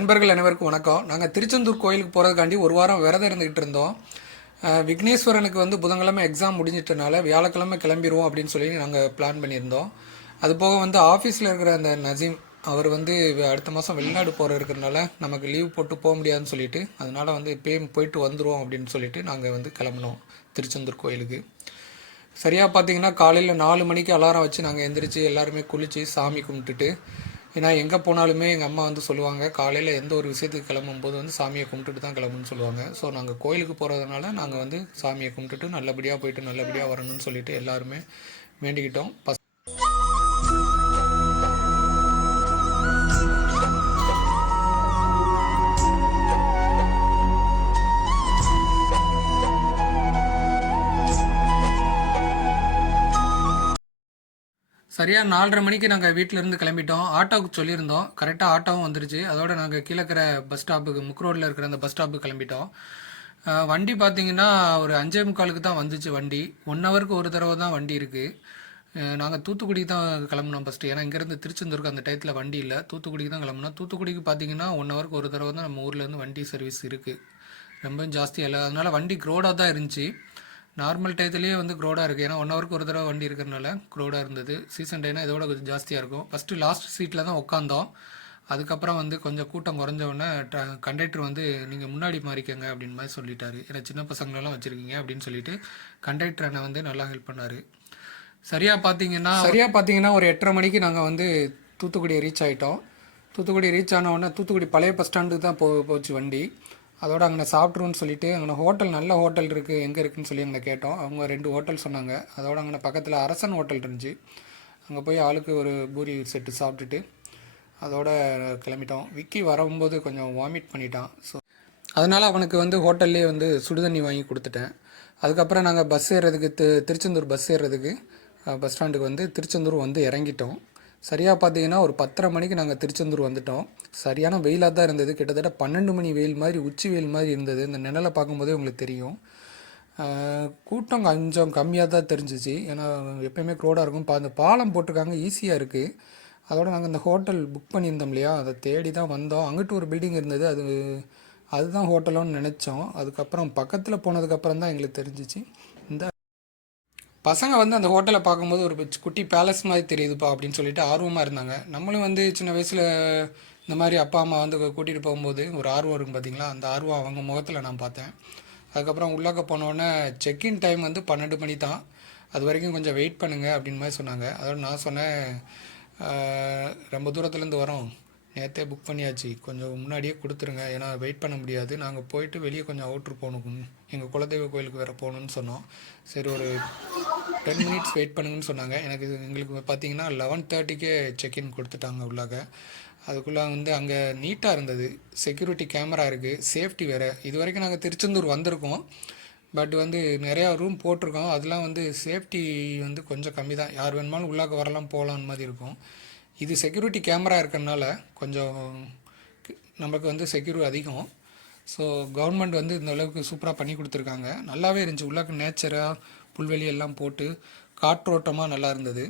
நண்பர்கள் அனைவருக்கும் வணக்கம். நாங்கள் திருச்செந்தூர் கோயிலுக்கு போகிறதுக்காண்டி ஒரு வாரம் விரதம் இருந்துகிட்டு இருந்தோம். விக்னேஸ்வரனுக்கு வந்து புதன்கிழமை எக்ஸாம் முடிஞ்சிட்டனால வியாழக்கிழமை கிளம்பிடுவோம் அப்படின்னு சொல்லி நாங்கள் பிளான் பண்ணியிருந்தோம். அது போக வந்து ஆஃபீஸில் இருக்கிற அந்த நசீம் அவர் வந்து அடுத்த மாதம் வெளிநாடு போகிற இருக்கிறனால நமக்கு லீவ் போட்டு போக முடியாதுன்னு சொல்லிட்டு அதனால் வந்து இப்போயே போயிட்டு வந்துடுவோம் அப்படின்னு சொல்லிட்டு நாங்கள் வந்து கிளம்பினோம் திருச்செந்தூர் கோயிலுக்கு. சரியாக பார்த்தீங்கன்னா காலையில் நாலு மணிக்கு அலாரம் வச்சு நாங்கள் எந்திரிச்சு எல்லாருமே குளித்து சாமி கும்பிட்டுட்டு ஏன்னா எங்கே போனாலுமே எங்கள் அம்மா வந்து சொல்லுவாங்க காலையில் எந்த ஒரு விஷயத்துக்கு கிளம்பும்போது வந்து சாமியை கும்பிட்டுட்டு தான் கிளம்புன்னு சொல்லுவாங்க. ஸோ நாங்கள் கோயிலுக்கு போகிறதுனால நாங்கள் வந்து சாமியை கும்பிட்டுட்டு நல்லபடியாக போயிட்டு நல்லபடியாக வரணும்னு சொல்லிட்டு எல்லாருமே வேண்டிக்கிட்டோம். சரியாக நாலரை மணிக்கு நாங்கள் வீட்டிலேருந்து கிளம்பிட்டோம். ஆட்டோவுக்கு சொல்லியிருந்தோம். கரெக்டாக ஆட்டோவும் வந்துருச்சு. அதோட நாங்கள் கீழே இருக்கிற பஸ் ஸ்டாப்புக்கு முக் ரோட்டில் இருக்கிற அந்த பஸ் ஸ்டாப்புக்கு கிளம்பிட்டோம். வண்டி பார்த்தீங்கன்னா ஒரு அஞ்சே முக்காலுக்கு தான் வந்துச்சு வண்டி. ஒன் ஹவருக்கு ஒரு தடவை தான் வண்டி இருக்குது நாங்கள் தூத்துக்குடிக்கு தான் கிளம்புனோம் ஃபஸ்ட்டு ஏன்னா இங்கேருந்து திருச்செந்தூருக்கு அந்த டயத்தில் வண்டி இல்லை. தூத்துக்குடிக்கு தான் கிளம்புனோம். தூத்துக்குடிக்கு பார்த்தீங்கன்னா ஒன் ஹவருக்கு ஒரு தடவை தான் நம்ம ஊர்லேருந்து வண்டி சர்வீஸ் இருக்குது ரொம்பவும் ஜாஸ்தியாக இல்லை. அதனால் வண்டி க்ரோடாக தான் இருந்துச்சு. நார்மல் டயத்துலேயே வந்து க்ரோடாக இருக்குது ஏன்னா ஒன் ஹவருக்கு ஒரு தடவை வண்டி இருக்கிறனால க்ரோடாக இருந்தது. சீசன் டேனா இதோட கொஞ்சம் ஜாஸ்தியாக இருக்கும். ஃபஸ்ட்டு லாஸ்ட் சீட்டில் தான் உட்காந்தோம் அதுக்கப்புறம் வந்து கொஞ்சம் கூட்டம் குறைஞ்ச உடனே கண்டக்டர் வந்து நீங்கள் முன்னாடி மாறிக்கங்க அப்படின்னு மாதிரி சொல்லிட்டாரு. ஏன்னா சின்ன பசங்களெல்லாம் வச்சுருக்கீங்க அப்படின்னு சொல்லிட்டு கண்டக்டர் அண்ணன் வந்து நல்லா ஹெல்ப் பண்ணார். சரியாக பார்த்தீங்கன்னா சரியாக பார்த்தீங்கன்னா ஒரு எட்டரை மணிக்கு நாங்கள் வந்து தூத்துக்குடி ரீச் ஆகிட்டோம் தூத்துக்குடி ரீச் ஆன உடனே தூத்துக்குடி பழைய பஸ் ஸ்டாண்டுக்கு தான் போ போச்சு வண்டி. அதோட அங்கே சாப்பிட்ருன்னு சொல்லிட்டு அங்கே ஹோட்டல் நல்ல ஹோட்டல் இருக்குது எங்கே இருக்குன்னு சொல்லி அங்கே கேட்டோம். அவங்க ரெண்டு ஹோட்டல் சொன்னாங்க. அதோட அங்கே பக்கத்தில் அரசன் ஹோட்டல் இருந்துச்சு. அங்கே போய் ஆளுக்கு ஒரு பூரி செட்டு சாப்பிட்டுட்டு அதோட கிளம்பிட்டோம். விக்கி வரும்போது கொஞ்சம் வாமிட் பண்ணிட்டான். ஸோ அதனால் அவனுக்கு வந்து ஹோட்டல்லே வந்து சுடுதண்ணி வாங்கி கொடுத்துட்டேன். அதுக்கப்புறம் நாங்கள் பஸ் ஏறுறதுக்கு தி திருச்செந்தூர் பஸ் ஏறுறதுக்கு பஸ் ஸ்டாண்டுக்கு வந்து திருச்செந்தூர் வந்து இறங்கிட்டோம். சரியாக பார்த்தீங்கன்னா ஒரு பத்தரை மணிக்கு நாங்கள் திருச்செந்தூர் வந்துட்டோம். சரியான வெயிலாக தான் இருந்தது. கிட்டத்தட்ட பன்னெண்டு மணி வெயில் மாதிரி உச்சி வெயில் மாதிரி இருந்தது. இந்த நிழலை பார்க்கும்போதே உங்களுக்கு தெரியும். கூட்டம் கொஞ்சம் கம்மியாக தான் தெரிஞ்சிச்சு. ஏன்னா எப்பயுமே க்ரோடாக இருக்கும். பா அந்த பாலம் போட்டிருக்காங்க. ஈஸியாக இருக்குது அதோட நாங்கள் இந்த ஹோட்டல் புக் பண்ணியிருந்தோம் இல்லையா? அதை தேடி தான் வந்தோம். அங்கிட்டு ஒரு பில்டிங் இருந்தது. அது அதுதான் ஹோட்டலோன்னு நினச்சோம். அதுக்கப்புறம் பக்கத்தில் போனதுக்கப்புறம் தான் எங்களுக்கு தெரிஞ்சிச்சு. பசங்க வந்து அந்த ஹோட்டலை பார்க்கும்போது ஒரு குட்டி பேலஸ் மாதிரி தெரியுதுப்பா அப்படின்னு சொல்லிட்டு ஆர்வமாக இருந்தாங்க. நம்மளும் வந்து சின்ன வயசில் இந்த மாதிரி அப்பா அம்மா வந்து கூட்டிகிட்டு போகும்போது ஒரு ஆர்வம் இருக்கும் பார்த்தீங்களா அந்த ஆர்வம் அவங்க முகத்தில் நான் பார்த்தேன். அதுக்கப்புறம் உள்ளாக்க போனோடனே செக்இன் டைம் வந்து பன்னெண்டு மணி தான். அது வரைக்கும் கொஞ்சம் வெயிட் பண்ணுங்கள் அப்படின்னு மாதிரி சொன்னாங்க. அதோட நான் சொன்னேன் ரொம்ப தூரத்துலேருந்து வரோம். நேற்றே புக் பண்ணியாச்சு. கொஞ்சம் முன்னாடியே கொடுத்துருங்க. ஏன்னா வெயிட் பண்ண முடியாது. நாங்கள் போயிட்டு வெளியே கொஞ்சம் அவுட்ரு போகணும். எங்கள் குலதெய்வ கோயிலுக்கு வேறு போகணுன்னு சொன்னோம். சரி ஒரு டென் மினிட்ஸ் வெயிட் பண்ணுங்கன்னு சொன்னாங்க. எனக்கு இது எங்களுக்கு பார்த்தீங்கன்னா லெவன் தேர்ட்டிக்கே செக்இன் கொடுத்துட்டாங்க உள்ளாக. அதுக்குள்ளே வந்து அங்கே நீட்டாக இருந்தது. செக்யூரிட்டி கேமரா இருக்குது சேஃப்டி வேறு. இது வரைக்கும் நாங்கள் திருச்செந்தூர் வந்திருக்கோம். பட் வந்து நிறையா ரூம் போட்டிருக்கோம். அதெல்லாம் வந்து சேஃப்டி வந்து கொஞ்சம் கம்மி தான் யார் வேணுமாலும் உள்ளாக்க வரலாம் போகலான்னு மாதிரி இருக்கும். இது செக்யூரிட்டி கேமரா இருக்கிறனால கொஞ்சம் நமக்கு வந்து செக்யூரிட்டி அதிகம். ஸோ கவர்மெண்ட் வந்து இந்த அளவுக்கு சூப்பராக பண்ணி கொடுத்துருக்காங்க. நல்லாவே இருந்துச்சு. உள்ளாக்கு நேச்சராக புல்வெளி எல்லாம் போட்டு காற்றோட்டமாக நல்லா இருந்தது.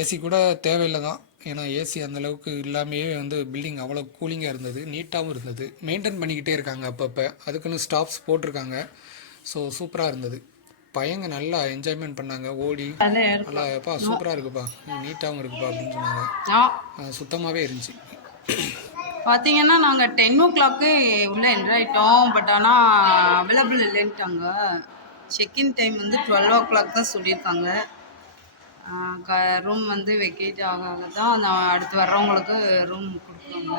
ஏசி கூட தேவையில்லை தான் ஏன்னா ஏசி அந்தளவுக்கு இல்லாமையே வந்து பில்டிங் அவ்வளோ கூலிங்காக இருந்தது. நீட்டாகவும் இருந்தது. மெயின்டைன் பண்ணிக்கிட்டே இருக்காங்க அப்பப்போ. அதுக்குன்னு ஸ்டாஃப்ஸ் போட்டிருக்காங்க. ஸோ சூப்பராக இருந்தது. பையங்க நல்லா என்ஜாய்மெண்ட் பண்ணாங்க. ஓடி. நல்லா எப்பா சூப்பராக இருக்குப்பா. நீட்டாகவும் இருக்குப்பா அப்படின்னு சொன்னாங்க. சுத்தமாகவே இருந்துச்சு. பார்த்தீங்கன்னா நாங்கள் டென் ஓ கிளாக்கு உள்ளே என்ட்ரு ஆகிட்டோம் பட் ஆனால் அவைலபிள் இல்லைன்ட்டாங்க. செக்இன் டைம் வந்து டுவெல் ஓ கிளாக் தான் சொல்லியிருக்காங்க. க ரூம் வந்து வெக்கேட் ஆக தான் நான் அடுத்து வர்றவங்களுக்கு ரூம் கொடுப்பாங்க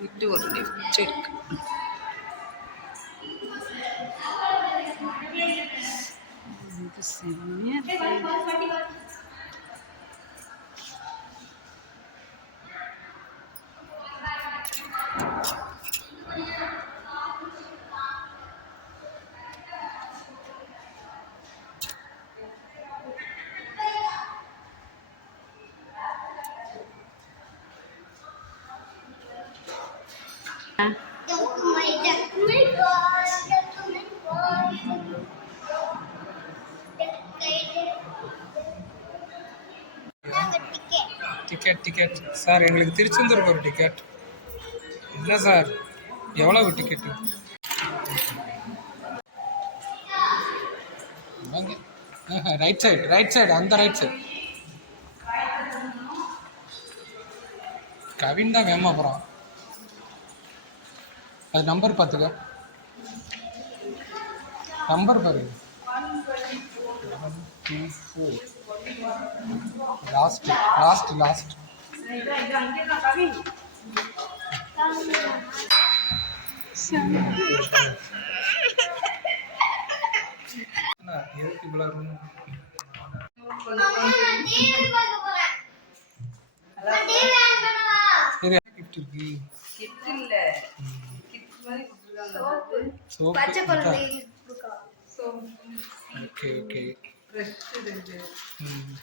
விட்டு ஒரு செக் செம்மையாக இருக்கு டிக்கெட் டிக்கெட் சார் எங்களுக்கு திருச்செந்தூருக்கு ஒரு டிக்கெட் என்ன சார் எவ்வளவு ticket right side right side அந்த ரைட் சைடு கவின் தான் வேமா போகிறான் அது நம்பர் பார்த்துக்க. நம்பர் பாரு two four last last last எதுக்கு இவ்வளோ ரூம் சரி கிஃப்ட் இருக்கு. கிட் இல்ல. கிட் மாதிரி கொடுத்துருக்காங்க. சோப்பு ஓகே ஓகே ரெண்டு ம்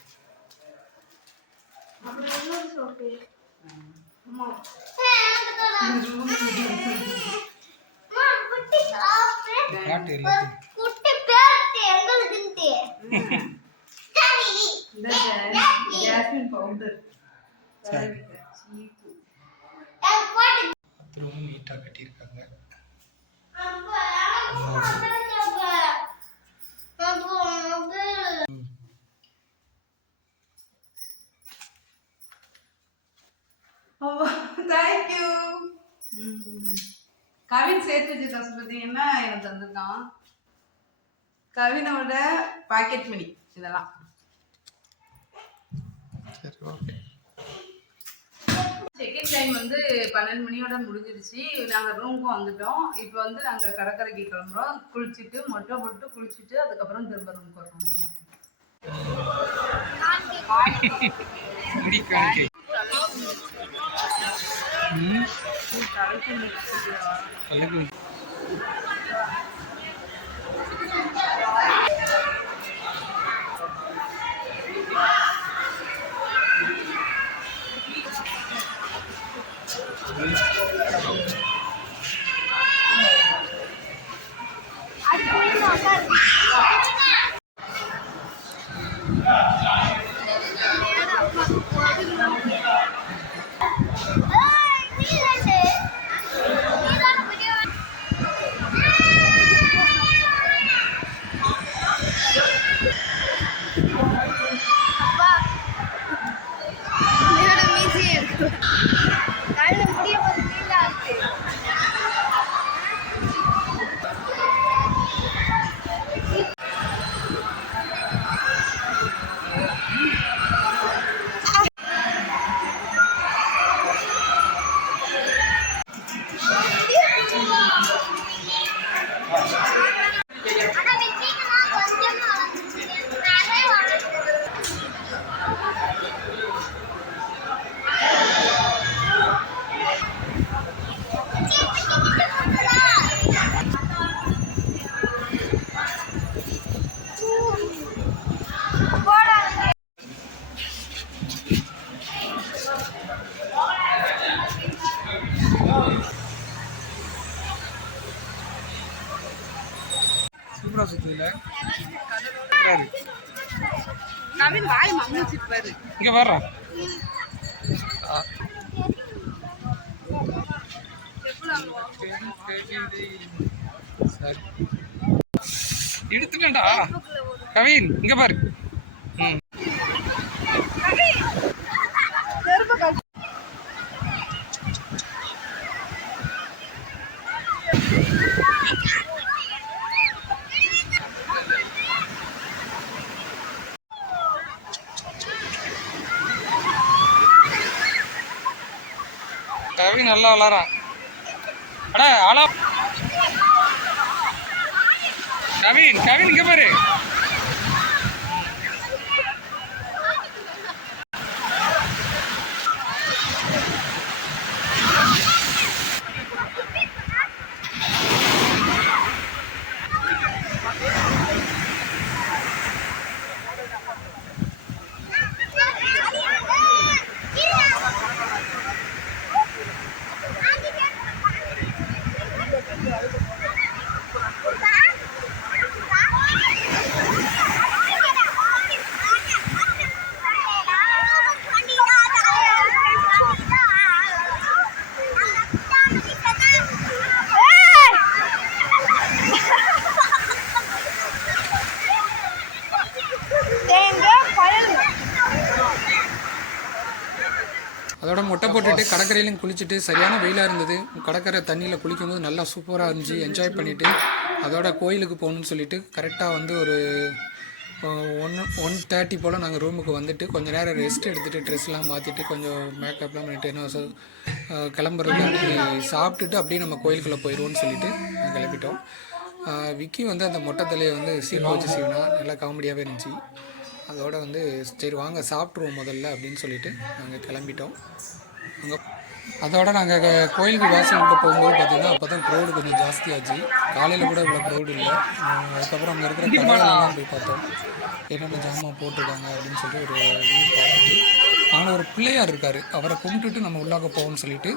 காட்டு ஜாஸ்மின் பவுடர் நீட்டாக கட்டியிருக்காங்க தேங்க்யூ கவின் சேர்த்து வச்ச ட்ரெஸ் பார்த்தீங்கன்னா எனக்கு தந்திருக்கான்? கவினோட பாக்கெட் மணி இதெல்லாம். செகண்ட் டைம் வந்து பன்னெண்டு மணியோட முடிஞ்சிருச்சு. நாங்கள் ரூமுக்கும் வந்துட்டோம். இப்போ வந்து நாங்கள் கடற்கரைக்கு கிளம்புறோம். குளிச்சுட்டு மொட்டை போட்டு குளிச்சுட்டு அதுக்கப்புறம் திரும்ப ரூமுக்கு வரோம் 嗯。你打了这么久 இங்கே வர்றா. எடுத்துட்டா கவின் இங்க பாரு. Thank you. நல்லா விளாட்றான் அடா ஆளா. கவின் கவின் இங்க பாரு. அதோட மொட்டை போட்டுட்டு கடற்கரையிலையும் குளிச்சுட்டு சரியான வெயிலாக இருந்தது. கடற்கரை தண்ணியில் குளிக்கும்போது நல்லா சூப்பராக இருந்துச்சு. என்ஜாய் பண்ணிவிட்டு அதோட கோயிலுக்கு போகணும்னு சொல்லிட்டு கரெக்டாக வந்து ஒரு ஒன் ஒன் தேர்ட்டி போல் நாங்கள் ரூமுக்கு வந்துட்டு கொஞ்சம் நேரம் ரெஸ்ட் எடுத்துகிட்டு ட்ரெஸ்லாம் மாற்றிட்டு கொஞ்சம் மேக்கப்லாம் பண்ணிட்டு என்ன சொல் கிளம்புறது சாப்பிட்டுட்டு அப்படியே நம்ம கோயிலுக்குள்ளே போயிடுவோம்னு சொல்லிட்டு நாங்கள் கிளம்பிட்டோம். விக்கி வந்து அந்த மொட்டை தலையை வந்து சீப்பு வச்சு சீவினா நல்லா காமெடியாகவே இருந்துச்சு. அதோட வந்து சரி வாங்க சாப்பிட்ருவோம் முதல்ல அப்படின்னு சொல்லிட்டு நாங்கள் கிளம்பிட்டோம். அங்கே அதோட நாங்கள் கோயிலுக்கு வாசல்கிட்ட போகும்போது பார்த்தீங்கன்னா அப்போ தான் க்ரௌடு கொஞ்சம் ஜாஸ்தியாச்சு. காலையில் கூட இவ்வளோ க்ரௌடு இல்லை. அதுக்கப்புறம் அங்கே இருக்கிற கடைகளெல்லாம் போய் பார்த்தோம். என்னென்ன ஜாமான் போட்டிருக்காங்க அப்படின்னு சொல்லி ஒரு இது பார்த்துட்டு ஆனால் ஒரு பிள்ளையார் இருக்கார். அவரை கும்பிட்டுட்டு நம்ம உள்ளாக போவோம்னு சொல்லிட்டு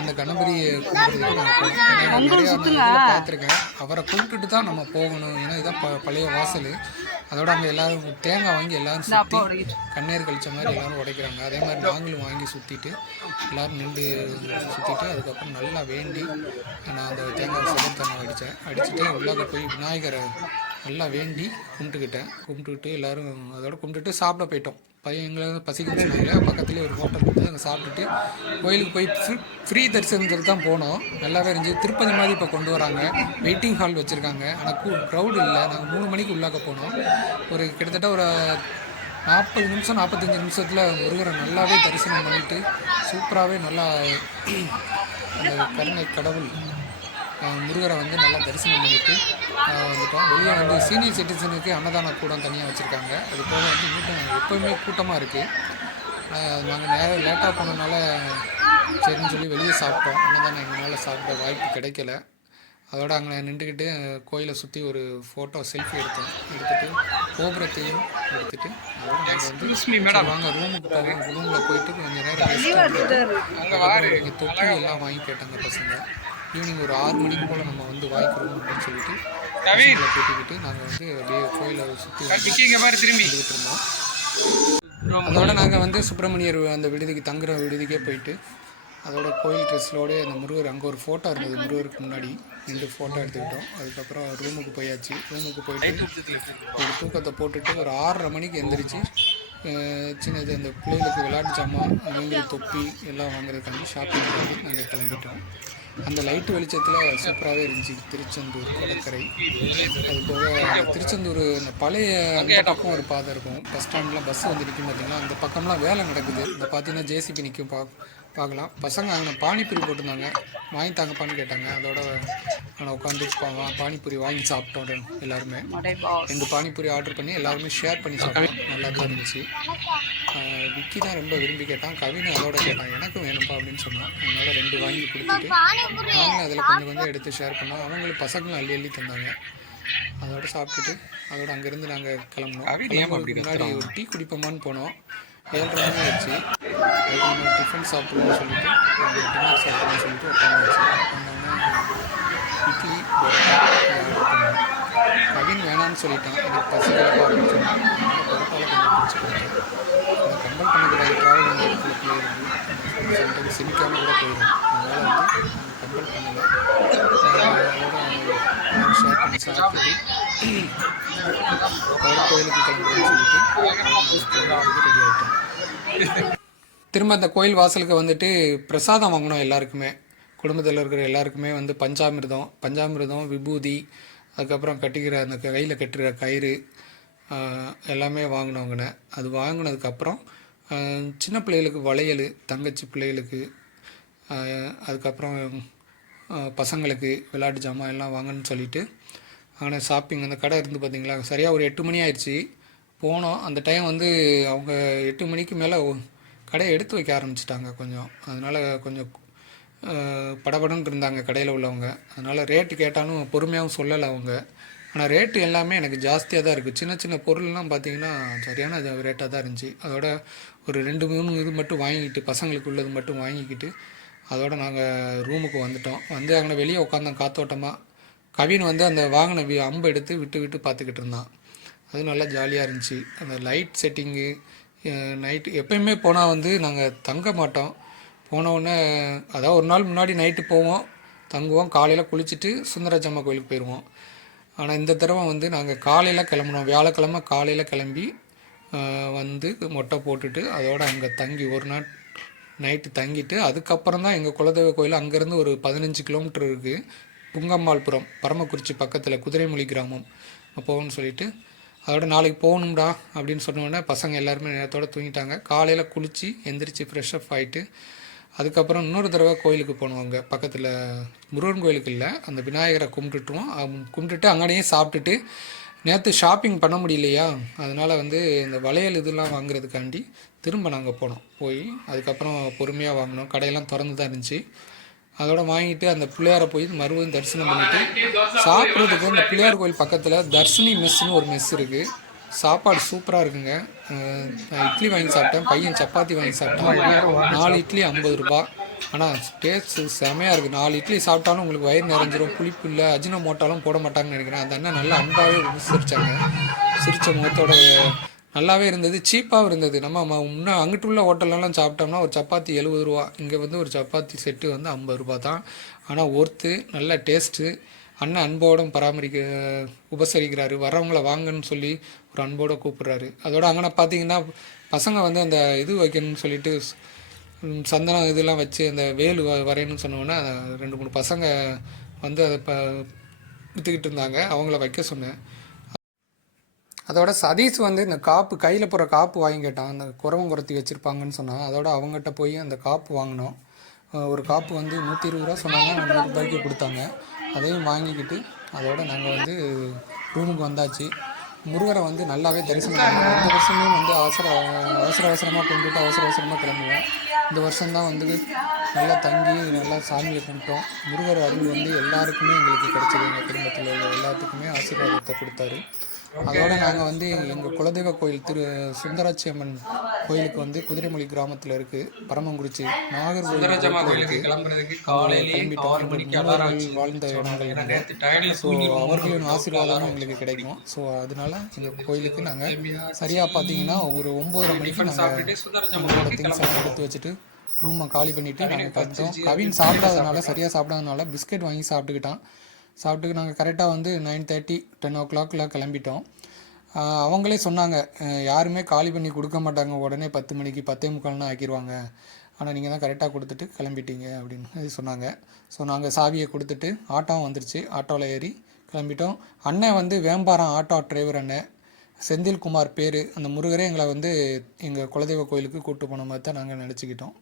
அந்த கணபதியை கும்பிட்றதுக்கு நிறையா இதில் பார்த்துருக்கேன். அவரை கும்பிட்டுட்டு தான் நம்ம போகணும். ஏன்னா இதான் ப பழைய வாசல். அதோட அங்கே எல்லாரும் தேங்காய் வாங்கி எல்லாரும் சுற்றி கண்ணீர் கழிச்ச மாதிரி எல்லாரும் உடைக்கிறாங்க. அதே மாதிரி நாங்களும் வாங்கி சுற்றிட்டு எல்லாரும் நின்று சுற்றிட்டு அதுக்கப்புறம் நல்லா வேண்டி நான் அந்த தேங்காய் சிதர் தேங்காய் அடித்தேன் அடிச்சுட்டு உள்ளாக போய் விநாயகரை நல்லா வேண்டி கும்பிட்டுக்கிட்டேன். கும்பிட்டுக்கிட்டு எல்லாரும் அதோட கும்பிட்டுட்டு சாப்பிட போயிட்டோம். பையன் எங்களை வந்து பசிக்குன்னு சொன்னாங்க பக்கத்துலேயே ஒரு ஹோட்டல் வந்து அங்கே சாப்பிட்டுட்டு கோயிலுக்கு போய் ஃப்ரீ தரிசனத்தில் தான் போனோம். நல்லாவே இருந்துச்சு. திருப்பதி மாதிரி இப்போ கொண்டு வராங்க. வெயிட்டிங் ஹால் வச்சுருக்காங்க. ஆனால் கூ க்ரௌடு இல்லை. நாங்கள் மூணு மணிக்கு உள்ளாக்க போனோம். ஒரு கிட்டத்தட்ட ஒரு நாற்பது நிமிஷம் நாற்பத்தஞ்சு நிமிஷத்தில் முருகரை நல்லாவே தரிசனம் பண்ணிட்டு சூப்பராகவே நல்லா அந்த கருணை கடவுள் முருகரை வந்து நல்லா தரிசனம் பண்ணிட்டு அஹ், வந்துட்டோம். வெளியே வந்து சீனியர் சிட்டிசனுக்கு அன்னதான கூடம் தனியாக வச்சுருக்காங்க. அது போக வந்து கூட்டம் எப்போவுமே கூட்டமாக இருக்குது நாங்கள் நேரம் லேட்டாக போனதுனால சரின்னு சொல்லி வெளியே சாப்பிட்டோம். அன்னதானம் எங்களால் சாப்பிட வாய்ப்பு கிடைக்கல. அதோட அங்கே நின்றுக்கிட்டு கோயிலை சுற்றி ஒரு ஃபோட்டோ செல்ஃபி எடுத்தோம். எடுத்துட்டு கோபுரத்தையும் எடுத்துட்டு அதோட நாங்கள் வந்து வாங்க ரூமுக்கு போவோம். ரூமில் போயிட்டு கொஞ்சம் நேரம் தொப்பி எல்லாம் வாங்கி கேட்டாங்க பசங்க. ஈவினிங் ஒரு ஆறு மணிக்கு போல் நம்ம வந்து வாங்கிக்கிறோம் அப்படின்னு சொல்லிட்டு கூட்டிக்கிட்டு நாங்கள் வந்து அப்படியே கோயிலை சுற்றி வந்துக்கிட்டு இருந்தோம். அதோட நாங்கள் வந்து சுப்பிரமணியர் அந்த விடுதிக்கு தங்குற விடுதிக்கே போயிட்டு அதோட கோயில் ட்ரெஸ்லோட அந்த முருகர் அங்கே ஒரு ஃபோட்டோ இருந்தது முருகருக்கு முன்னாடி. நின்று ஃபோட்டோ எடுத்துக்கிட்டோம். அதுக்கப்புறம் ரூமுக்கு போயாச்சு. ரூமுக்கு போயிட்டு ஒரு தூக்கத்தை போட்டுட்டு ஒரு ஆறரை மணிக்கு எந்திரிச்சு சின்னது அந்த பிள்ளைகளுக்கு விளையாட்டு ஜாமான் அவங்களுக்கு தொப்பி எல்லாம் வாங்குறதுக்காண்டி ஷாப்பிங் பண்ணி நாங்கள் கிளம்பிட்டோம். அந்த லைட்டு வெளிச்சத்தில் சூப்பராகவே இருந்துச்சு. திருச்செந்தூர் கடற்கரை. அது போக திருச்செந்தூர் அந்த பழைய அந்த பக்கம் ஒரு பாதை இருக்கும். பஸ் ஸ்டாண்ட்லாம் பஸ் வந்து நிற்கும் பார்த்தீங்கன்னா அந்த பக்கம்லாம் வேலை நடக்குது. இந்த பார்த்தீங்கன்னா ஜேசிபி நிற்கும் பா பார்க்கலாம். பசங்க அங்கே பானிபூரி போட்டிருந்தாங்க. வாங்கி தாங்கப்பான்னு கேட்டாங்க. அதோட நான் உட்காந்து பானிபூரி வாங்கி சாப்பிட்டோம் எல்லாருமே. ரெண்டு பானிபூரி ஆர்டர் பண்ணி எல்லாருமே ஷேர் பண்ணி சாப்பிட்டோம். நல்லா தான் இருந்துச்சு விக்கி தான் ரொம்ப விரும்பி கேட்டான். கவின் அதோட கேட்டான். எனக்கும் வேணும்ப்பா அப்படின்னு சொன்னான். அதனால ரெண்டு வாங்கி கொடுத்துட்டு நாங்களும் அதில் கொஞ்சம் கொஞ்சம் எடுத்து ஷேர் பண்ணோம். அவங்களும் பசங்களும் அள்ளி அள்ளி தந்தாங்க. அதோட சாப்பிட்டுட்டு அதோட அங்கேருந்து நாங்கள் கிளம்புனோம். முன்னாடி ஒரு டீ குடிப்போமான்னு போனோம். ஏழரை மணி ஆச்சு அதுக்கு டிஃபன் சாப்பிடுவோம்னு சொல்லிட்டு டின்னர் சாப்பிடுவோம்னு சொல்லிட்டு உட்காந்துச்சு இட்லி கவின் வேணான்னு சொல்லிட்டான். எனக்கு பசிக்கல அப்படின்னு சொன்னான். அதனால கொஞ்சம் பிடிச்சி கொடுத்தேன். அதை கம்பல் பண்ணக்கூடாது ட்ராவல் இந்த இடத்துல பிள்ளை இருக்கு சிமிக்காமல் கூட போயிடும். அதனால் வந்து கம்பல் பண்ணலை. அதோட ஷேர் பண்ணி சாப்பிட்டு கோயிலுக்கு கிளம்புறேன்னு சொல்லிட்டு திரும்ப அந்த கோயில் வாசலுக்கு வந்துட்டு பிரசாதம் வாங்கினோம் எல்லாருக்குமே. குடும்பத்தில் இருக்கிற எல்லாருக்குமே வந்து பஞ்சாமிர்தம் பஞ்சாமிர்தம் விபூதி அதுக்கப்புறம் கட்டிக்கிற அந்த கையில் கட்டுற கயிறு எல்லாமே வாங்கினவங்கண்ணே. அது வாங்கினதுக்கப்புறம் சின்ன பிள்ளைகளுக்கு வளையல் தங்கச்சி பிள்ளைகளுக்கு அதுக்கப்புறம் பசங்களுக்கு விளையாட்டு ஜாமான் எல்லாம் வாங்கன்னு சொல்லிவிட்டு ஆனால் ஷாப்பிங் அந்த கடை இருந்து பார்த்தீங்களா சரியாக ஒரு எட்டு மணி ஆயிடுச்சு. போனோம். அந்த டைம் வந்து அவங்க எட்டு மணிக்கு மேலே கடையை எடுத்து வைக்க ஆரம்பிச்சிட்டாங்க கொஞ்சம். அதனால் கொஞ்சம் படபடன்னு இருந்தாங்க கடையில் உள்ளவங்க. அதனால் ரேட்டு கேட்டாலும் பொறுமையாகவும் சொல்லலை அவங்க. ஆனால் ரேட்டு எல்லாமே எனக்கு ஜாஸ்தியாக தான் இருக்குது சின்ன சின்ன பொருள்லாம் பார்த்தீங்கன்னா சரியான ரேட்டாக தான் இருந்துச்சு. அதோட ஒரு ரெண்டு மூணு இது மட்டும் வாங்கிக்கிட்டு பசங்களுக்கு உள்ளது மட்டும் வாங்கிக்கிட்டு அதோட நாங்கள் ரூமுக்கு வந்துட்டோம். வந்து அங்கே வெளியே உட்காந்தோம் காத்தோட்டமாக கவின் வந்து அந்த வாங்கின வி அம்பு எடுத்து விட்டு விட்டு பார்த்துக்கிட்டு இருந்தான். அது நல்லா ஜாலியாக இருந்துச்சு. அந்த லைட் செட்டிங்கு நைட்டு எப்பயுமே போனால் வந்து நாங்கள் தங்க மாட்டோம். போனவுடனே அதாவது ஒரு நாள் முன்னாடி நைட்டு போவோம். தங்குவோம். காலையில் குளிச்சுட்டு சுந்தராஜம்மா கோயிலுக்கு போயிடுவோம் ஆனால் இந்த தடவை வந்து நாங்கள் காலையில் கிளம்புனோம். வியாழக்கிழமை காலையில் கிளம்பி வந்து மொட்டை போட்டுட்டு அதோடு அங்கே தங்கி ஒரு நாள் நைட்டு தங்கிட்டு அதுக்கப்புறம் தான் எங்கள் குலதெய்வ கோயில் அங்கேருந்து ஒரு பதினஞ்சு கிலோமீட்டர் இருக்குது புங்கம்மாள்புரம் பரமக்குறிச்சி பக்கத்தில் குதிரைமொழி கிராமம் போகணும்னு சொல்லிட்டு அதோட நாளைக்கு போகணும்டா அப்படின்னு சொன்ன உடனே பசங்க எல்லாருமே நேரத்தோட தூங்கிட்டாங்க. காலையில் குளித்து எந்திரிச்சு ஃப்ரெஷ் அப் ஆகிட்டு அதுக்கப்புறம் இன்னொரு தடவை கோயிலுக்கு போனோம் அங்கே. பக்கத்தில் முருகன் கோயிலுக்கு இல்லை அந்த விநாயகரை கும்பிட்டுருவோம் கும்பிட்டுட்டு அங்கேயே சாப்பிட்டுட்டு நேற்று ஷாப்பிங் பண்ண முடியலையா? அதனால் வந்து இந்த வளையல் இதெல்லாம் வாங்குறதுக்காண்டி திரும்ப நாங்கள் போனோம். போய் அதுக்கப்புறம் பொறுமையாக வாங்கினோம். கடையெல்லாம் திறந்து தான் இருந்துச்சு. அதோட வாங்கிட்டு அந்த பிள்ளையாரை போய் மறுபடியும் தரிசனம் பண்ணிட்டு சாப்பிட்றதுக்கு அந்த பிள்ளையார் கோயில் பக்கத்தில் தர்ஷினி மெஸ்ஸுன்னு ஒரு மெஸ் இருக்குது சாப்பாடு சூப்பராக இருக்குங்க. இட்லி வாங்கி சாப்பிட்டேன் பையன் சப்பாத்தி வாங்கி சாப்பிட்டேன். நாலு இட்லி ஐம்பது ரூபா. ஆனால் டேஸ்ட் செமையாக இருக்குது நாலு இட்லி சாப்பிட்டாலும் உங்களுக்கு வயிறு நிறைஞ்சிரும் புளிப்பு இல்லை அஜினோ மோட்டாலும் போட மாட்டாங்கன்னு நினைக்கிறேன். அந்த அண்ணன் நல்லா அன்பாகவே சிரிச்சாங்க சிரித்த முகத்தோட நல்லாவே இருந்தது சீப்பாகவும் இருந்தது. நம்ம முன்னே அங்கிட்டுள்ள அங்கிட்டு உள்ள ஹோட்டல்லலாம் சாப்பிட்டோம்னா ஒரு சப்பாத்தி எழுபது ரூபா இங்கே வந்து ஒரு சப்பாத்தி செட்டு வந்து ஐம்பது ரூபா தான். ஆனால் ஒர்த்து நல்ல டேஸ்ட்டு அண்ணன் அன்போடும் பராமரிக்க உபசரிக்கிறாரு. வரவங்கள வாங்கன்னு சொல்லி ஒரு அன்போடு கூப்பிட்றாரு. அதோட அங்கே பார்த்தீங்கன்னா பசங்க வந்து அந்த இது வைக்கணும்னு சொல்லிட்டு சந்தனம் இதெல்லாம் வச்சு அந்த வேலு வ- வரையணும்னு சொன்னோன்னே ரெண்டு மூணு பசங்க வந்து அதை ப விற்றுக்கிட்டு இருந்தாங்க. அவங்கள வைக்க சொன்னேன். அதோட சதீஷ் வந்து இந்த காப்பு கையில் போகிற காப்பு வாங்கி கேட்டான். அந்த குரத்தி வச்சுருப்பாங்கன்னு சொன்னான் அதோட அவங்ககிட்ட போய் அந்த காப்பு வாங்கினோம். ஒரு காப்பு வந்து நூற்றி இருபது ரூபா சொன்னாங்க. நூறு ரூபாய்க்கு கொடுத்தாங்க. அதையும் வாங்கிக்கிட்டு அதோட நாங்கள் வந்து ரூமுக்கு வந்தாச்சு. முருகரை வந்து நல்லாவே தரிசனம் பண்ணோம். இந்த வருஷமே வந்து அவசர அவசர அவசரமாக கொண்டுட்டு அவசர அவசரமாக கிளம்புவோம். இந்த வருஷம்தான் வந்து நல்லா தங்கி நல்லா சாமியை கும்பிட்டோம். முருகர் அருள் வந்து எல்லாருக்குமே எங்களுக்கு கிடைச்சது. எங்கள் குடும்பத்தில் உள்ள எல்லாத்துக்குமே ஆசீர்வாதத்தை கொடுத்தாரு. அதோட நாங்கள் வந்து எங்கள் குலதெய்வ கோயில் திரு சுந்தராட்சி அம்மன் கோயிலுக்கு வந்து குதிரைமொழி கிராமத்தில் இருக்குது பரமங்குறிச்சி நாகர்கோவில் கோயிலுக்கு கிளம்புறதுக்கு கிளம்பிட்டோம். வாழ்ந்த இடங்கள் ஸோ அவர்களின் ஆசீர்வாதமும் எங்களுக்கு கிடைக்கும். ஸோ அதனால எங்கள் கோயிலுக்கு நாங்கள் சரியாக பார்த்தீங்கன்னா ஒரு ஒம்பதரை மணிக்கு நாங்கள் திங்ஸ் எல்லாம் எடுத்து வச்சுட்டு ரூமை காலி பண்ணிவிட்டு நாங்கள் பார்த்தோம் கவின் சாப்பிடாதனால சரியாக சாப்பிடாதனால பிஸ்கெட் வாங்கி சாப்பிட்டுக்கிட்டான். சாப்பிட்டுக்கு நாங்கள் கரெக்டாக வந்து நைன் தேர்ட்டி டென் ஓ கிளாக்கில் கிளம்பிட்டோம். அவங்களே சொன்னாங்க யாருமே காலி பண்ணி கொடுக்க மாட்டாங்க. உடனே பத்து மணிக்கு பத்தே முக்கால்னு ஆக்கிடுவாங்க ஆனால் நீங்கள் தான் கரெக்டாக கொடுத்துட்டு கிளம்பிட்டீங்க. அப்படின்னு சொன்னாங்க. ஸோ நாங்கள் சாவியை கொடுத்துட்டு ஆட்டோவும் வந்துருச்சு. ஆட்டோவில் ஏறி கிளம்பிட்டோம். அண்ணன் வந்து வேம்பாரம் ஆட்டோ டிரைவர் அண்ணன். செந்தில்குமார் பேர். அந்த முருகரே எங்களை வந்து எங்கள் குலதெய்வ கோயிலுக்கு கூப்பிட்டு போன மாதிரி தான் நாங்கள் நினச்சிக்கிட்டோம்.